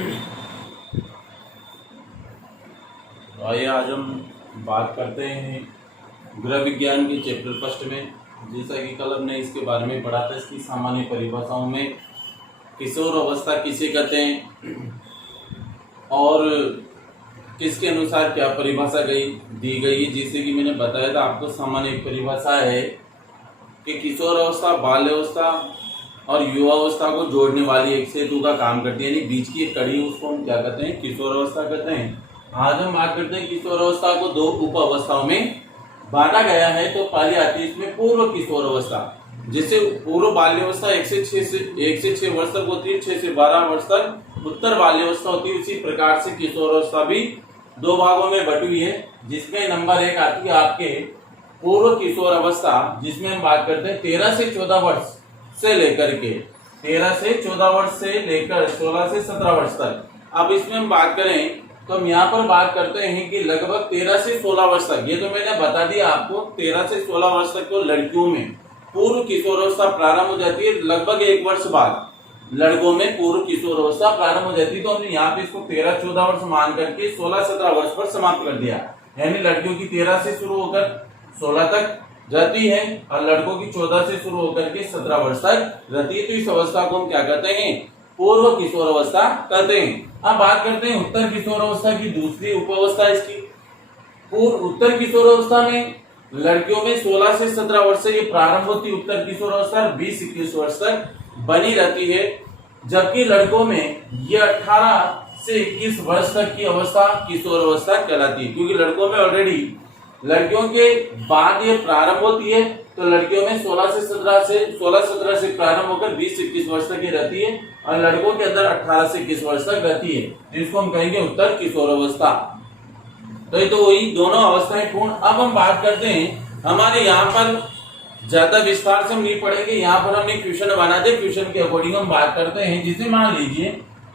तो आइए आज हम बात करते हैं गृह विज्ञान के चैप्टर फर्स्ट में। जैसा कि कल हमने इसके बारे में पढ़ा था, इसकी सामान्य परिभाषाओं में किशोर अवस्था किसे कहते हैं और किसके अनुसार क्या परिभाषा दी गई है। जैसे कि मैंने बताया था आपको, सामान्य परिभाषा है कि किशोर अवस्था बाल्य अवस्था और युवा अवस्था को जोड़ने वाली एक सेतु का काम करती है, यानी बीच की एक कड़ी, उसको हम क्या कहते हैं, किशोर अवस्था कहते हैं। आज हम बात करते हैं किशोर अवस्था को दो उप अवस्थाओं में बांटा गया है। तो पहले आती है इसमें पूर्व किशोर अवस्था, जिसे पूर्व बाल्य अवस्था 1 से 6 वर्ष तक होती है, 6 से 12 वर्ष तक उत्तर बाल्य अवस्था होती है। उसी प्रकार से किशोर अवस्था भी दो भागों में बटी हुई है, जिसमें नंबर 1 आती है आपके पूर्व किशोर अवस्था, जिसमें हम बात करते हैं 13 से 14 वर्ष से लेकर के 13 से 14 वर्ष से लेकर 16 से 17 वर्ष तक। अब इसमें हम बात करें तो हम यहाँ पर बात करते हैं कि लगभग 13 से 16 वर्ष तक, ये तो मैंने बता दिया आपको, 13 से 16 वर्ष तक तो लड़कियों में पूर्व किशोर अवस्था प्रारंभ हो जाती है। लगभग 1 वर्ष बाद लड़कों में पूर्व किशोर अवस्था प्रारंभ हो जाती है। तो हमने यहाँ पे इसको 13-14 वर्ष मान करके 16-17 वर्ष पर समाप्त कर दिया, यानी लड़कियों की 13 से शुरू होकर 16 तक जाती है और लड़कों की 14 से शुरू होकर के 17 वर्ष तक रहती है। तो इस अवस्था को हम क्या कहते हैं, पूर्व किशोर अवस्था कहते हैं। अब बात करते हैं उत्तर किशोर अवस्था की, दूसरी उप अवस्था इसकी। पूर्व उत्तर किशोर अवस्था में लड़कियों में 16 से 17 वर्ष से ये प्रारंभ होती है उत्तर किशोर अवस्था, 20-21 वर्ष तक बनी रहती है। जबकि लड़कों में ये 18 से 21 वर्ष तक की अवस्था किशोर अवस्था कहलाती है, क्योंकि लड़कों में ऑलरेडी लड़कियों के बाद ये प्रारंभ होती है। तो लड़कियों में 16-17 से प्रारंभ होकर 20-21 वर्ष तक ये रहती है और लड़कों के अंदर 18 से 21 वर्ष तक रहती है, जिसको हम कहेंगे उत्तर किशोर अवस्था। तो ये तो वही दोनों अवस्थाएं पूर्ण। अब हम बात करते हैं, हमारे यहाँ पर ज्यादा विस्तार से हम नहीं पढ़ेंगे, यहाँ पर हमने क्वेश्चन बना दे, क्वेश्चन के अकॉर्डिंग हम बात करते हैं। जिसे मान लीजिए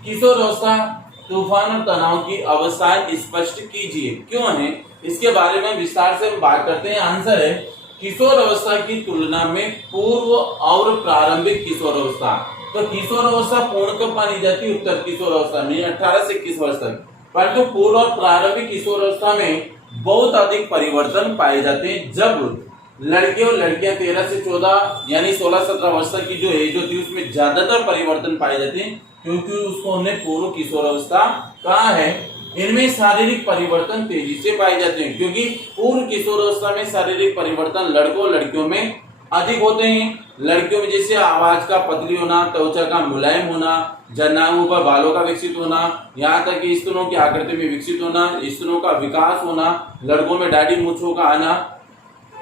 किशोर अवस्था तूफान और तनाव की अवस्थाएं स्पष्ट कीजिए, क्यों है इसके बारे में विस्तार से हम बात करते हैं। आंसर है किशोर अवस्था की तुलना में पूर्व और प्रारंभिक किशोर अवस्था। तो किशोर अवस्था पूर्ण कब मानी जाती है, उत्तर किशोर अवस्था में 18 से 21 वर्ष तक, परंतु पूर्व और प्रारंभिक किशोर अवस्था में बहुत अधिक परिवर्तन पाए जाते हैं। जब लड़के और लड़कियां 13 से 14 यानी 16-17 वर्ष तक की जो एज होती है उसमें ज्यादातर परिवर्तन पाए जाते हैं, क्योंकि उसको हमने पूर्व किशोर अवस्था कहा है। इनमें शारीरिक परिवर्तन तेजी से पाए जाते हैं, क्योंकि पूर्व किशोर अवस्था में शारीरिक परिवर्तन लड़कों और लड़कियों में अधिक होते हैं। लड़कियों में जैसे आवाज का पतली होना, त्वचा का मुलायम होना, जनाओं पर बालों का विकसित होना, यहाँ तक कि स्तनों की आकृति में विकसित होना, स्तनों का विकास होना, लड़कों में दाढ़ी मूंछों का आना,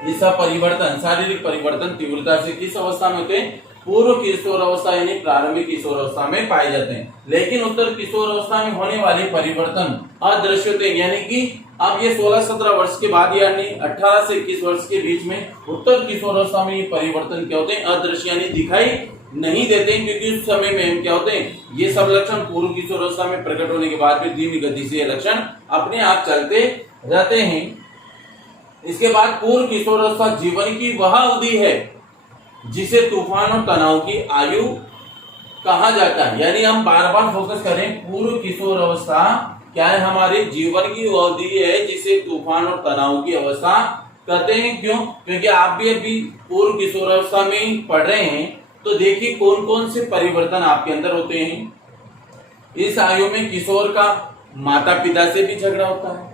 ये सब परिवर्तन, शारीरिक परिवर्तन तीव्रता से किस अवस्था में होते हैं, पूर्व किशोर अवस्था यानी प्रारंभिक किशोर अवस्था में पाए जाते हैं। लेकिन उत्तर किशोर अवस्था में होने वाले परिवर्तन अदृश्य होते हैं, यानी कि अब ये 16-17 वर्ष के बाद यानी 18 से 21 वर्ष के बीच में उत्तर किशोर अवस्था में ये परिवर्तन क्या होते हैं, अदृश्य यानी दिखाई नहीं देते हैं, क्योंकि उस समय में क्या होते हैं, ये सब लक्षण पूर्व किशोर अवस्था में प्रकट होने के बाद भी धीमी गति से ये लक्षण अपने आप चलते रहते हैं। इसके बाद पूर्व किशोर अवस्था जीवन की वह अवधि है जिसे तूफान और तनाव की आयु कहा जाता है। यानी हम बार बार फोकस करें, पूर्व किशोर अवस्था क्या है, हमारे जीवन की अवधि है जिसे तूफान और तनाव की अवस्था कहते हैं। क्यों? क्योंकि आप भी अभी पूर्व किशोर अवस्था में पढ़ रहे हैं, तो देखिए कौन कौन से परिवर्तन आपके अंदर होते हैं। इस आयु में किशोर का माता पिता से भी झगड़ा होता है,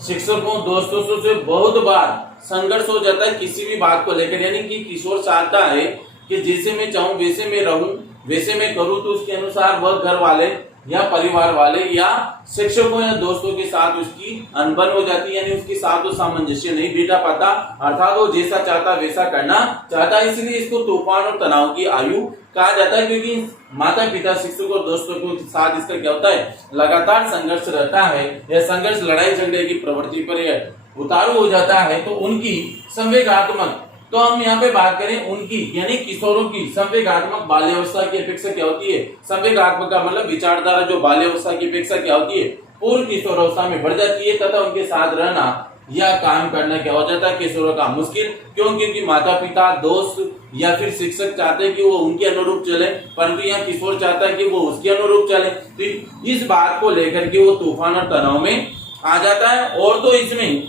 शिक्षकों दोस्तों से बहुत बार संघर्ष हो जाता है किसी भी बात को लेकर। यानी कि किशोर चाहता है कि जैसे मैं चाहूं वैसे मैं रहूं, वैसे मैं करूं, तो उसके अनुसार वह घर वाले या परिवार वाले या शिक्षकों या दोस्तों के साथ उसकी अनबन हो जाती है, यानी उसके साथ वो सामंजस्य नहीं बिठा पाता, अर्थात वो जैसा चाहता वैसा करना चाहता है। इसलिए इसको तूफान और तनाव की आयु कहा जाता है, क्योंकि माता पिता शिक्षकों और दोस्तों के साथ इसका क्या होता है, लगातार संघर्ष रहता है। यह संघर्ष लड़ाई झगड़े की प्रवृत्ति पर उतारू हो जाता है। तो उनकी संवेगात्मक, तो हम यहाँ पे बात करें उनकी यानी किशोरों की संवेगात्मक बाल्यावस्था की अपेक्षा क्या होती है, संवेगात्मक का मतलब विचारधारा जो बाल्यावस्था की अपेक्षा क्या होती है, पूर्व किशोर अवस्था में बढ़ जाती है तथा उनके साथ रहना या काम करना क्या हो जाता है किशोरों का मुश्किल। क्यों? क्योंकि माता पिता, दोस्त या फिर शिक्षक चाहते हैं कि वो उनके अनुरूप चले, परंतु यहाँ किशोर चाहता है कि वो उसके अनुरूप चले। तो इस बात को लेकर के वो तूफान और तनाव में आ जाता है। और तो इसमें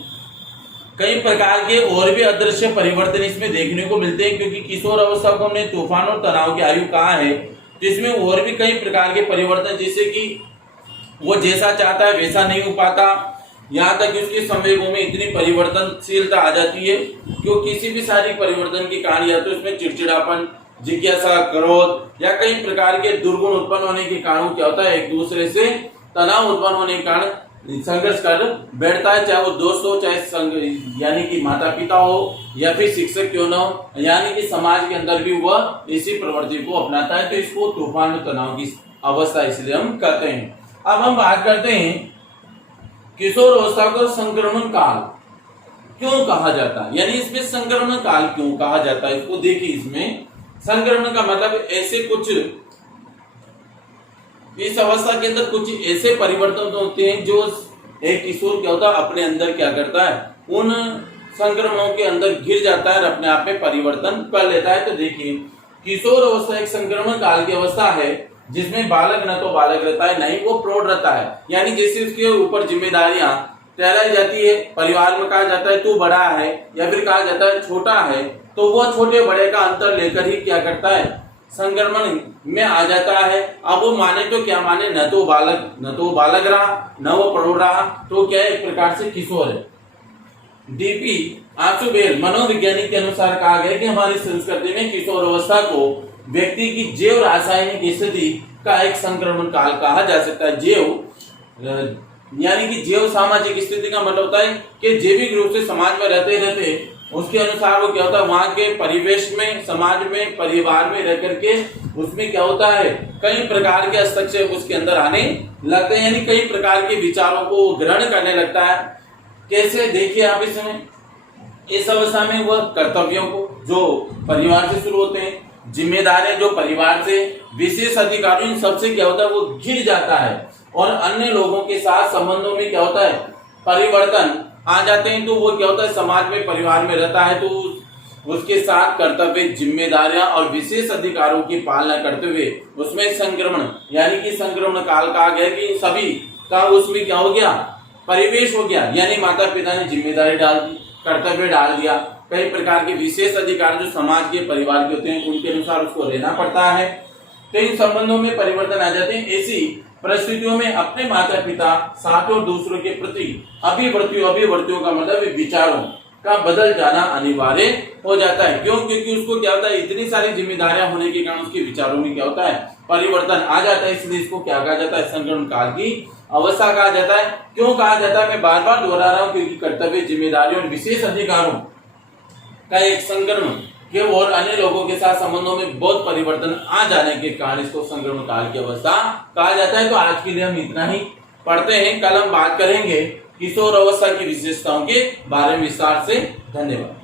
कई प्रकार के और भी अदृश्य परिवर्तन इसमें देखने को मिलते हैं, क्योंकि किशोर अवस्था को हमने तूफान और तनाव की आयु कहा है, तो इसमें और भी कई प्रकार के परिवर्तन, जैसे कि वो जैसा चाहता है वैसा नहीं हो पाता, यहाँ तक कि उसके संवेगों में इतनी परिवर्तनशीलता आ जाती है कि वो किसी भी शारीरिक परिवर्तन के कारण या तो इसमें चिड़चिड़ापन, जिज्ञासा, क्रोध या कई प्रकार के दुर्गुण उत्पन्न होने के कारण क्या होता है, एक दूसरे से तनाव उत्पन्न होने के कारण संघर्ष कर बैठता है, चाहे वो दोस्त हो, चाहे यानी कि माता पिता हो या फिर शिक्षक क्यों न हो, यानी कि समाज के अंदर भी वह इसी प्रवृत्ति को अपनाता है। तो इसको तूफान और तनाव की अवस्था इसलिए हम कहते हैं। अब हम बात करते हैं किशोर अवस्था को संक्रमण काल क्यों कहा जाता है, यानी इसमें संक्रमण काल क्यों कहा जाता है। इसको देखिए, इसमें संक्रमण का मतलब ऐसे कुछ इस अवस्था के अंदर कुछ ऐसे परिवर्तन होते हैं जो एक किशोर क्या होता है अपने अंदर क्या करता है, उन संक्रमणों के अंदर घिर जाता है और अपने आप में परिवर्तन कर लेता है। तो देखिए, किशोर अवस्था एक संक्रमण काल की अवस्था है जिसमें बालक न तो बालक रहता है, नहीं वो प्रौढ़ रहता है, यानी जैसे उसके ऊपर जिम्मेदारियां ठहराई जाती है। परिवार में कहा जाता है तू बड़ा है या फिर कहा जाता है छोटा है, तो वो छोटे बड़े का अंतर लेकर ही क्या करता है, संक्रमण में आ जाता है। अब वो माने तो क्या माने, न तो बालक रहा, न वो प्रौढ़ रहा, तो क्या एक प्रकार से किशोर है। डीपी आचुबेल मनोवैज्ञानिक के अनुसार कहा गया कि हमारी संस्कृति में किशोर अवस्था को व्यक्ति की जैव रासायनिक स्थिति का एक संक्रमण काल कहा जा सकता है। जैव यानी कि जैव सामाजिक स्थिति का मतलब होता है कि जैविक रूप से समाज में रहते उसके अनुसार वो क्या होता है, वहां के परिवेश में, समाज में, परिवार में रह करके उसमें क्या होता है, कई प्रकार के हस्तक्षेप उसके अंदर आने लगते हैं, यानी कई प्रकार के विचारों को ग्रहण करने लगता है। कैसे, देखिए आप इसमें इस अवस्था में वह कर्तव्यों को जो परिवार से शुरू होते हैं, जिम्मेदारियां जो परिवार से, विशेष अधिकारों, इन सबसे क्या होता है वो घिर जाता है और अन्य लोगों के साथ संबंधों में क्या होता है परिवर्तन आ जाते हैं। तो वो क्या होता है, समाज में, परिवार में रहता है तो उसके साथ कर्तव्य, जिम्मेदारियां और विशेष अधिकारों की पालना करते हुए उसमें संक्रमण यानी कि संक्रमण काल कहा गया कि सभी का उसमें क्या हो गया, परिवेश हो गया, यानी माता पिता ने जिम्मेदारी डाल दी, कर्तव्य डाल दिया, कई प्रकार के विशेष अधिकार जो समाज के, परिवार के होते हैं उनके अनुसार उसको रहना पड़ता है। तो इन संबंधों में परिवर्तन आ जाते हैं। ऐसी परिस्थितियों में अपने माता पिता, साथ और दूसरों के प्रति अभिवर्तियों का मतलब विचारों का बदल जाना अनिवार्य हो जाता है। क्यों? क्योंकि उसको क्या होता है, इतनी सारी जिम्मेदारियां होने के कारण उसके विचारों में क्या होता है, परिवर्तन आ जाता है। इसलिए इसको क्या कहा जाता है, संक्रमण काल की अवस्था कहा जाता है। क्यों कहा जाता है, मैं बार बार दोहरा रहा हूँ, क्योंकि कर्तव्य, जिम्मेदारियों और विशेष अधिकारों का एक संक्रमण के और अन्य लोगों के साथ संबंधों में बहुत परिवर्तन आ जाने के कारण इसको संक्रमण काल की अवस्था कहा जाता है। तो आज के लिए हम इतना ही पढ़ते हैं, कल हम बात करेंगे किशोर अवस्था की विशेषताओं के बारे में विस्तार से। धन्यवाद।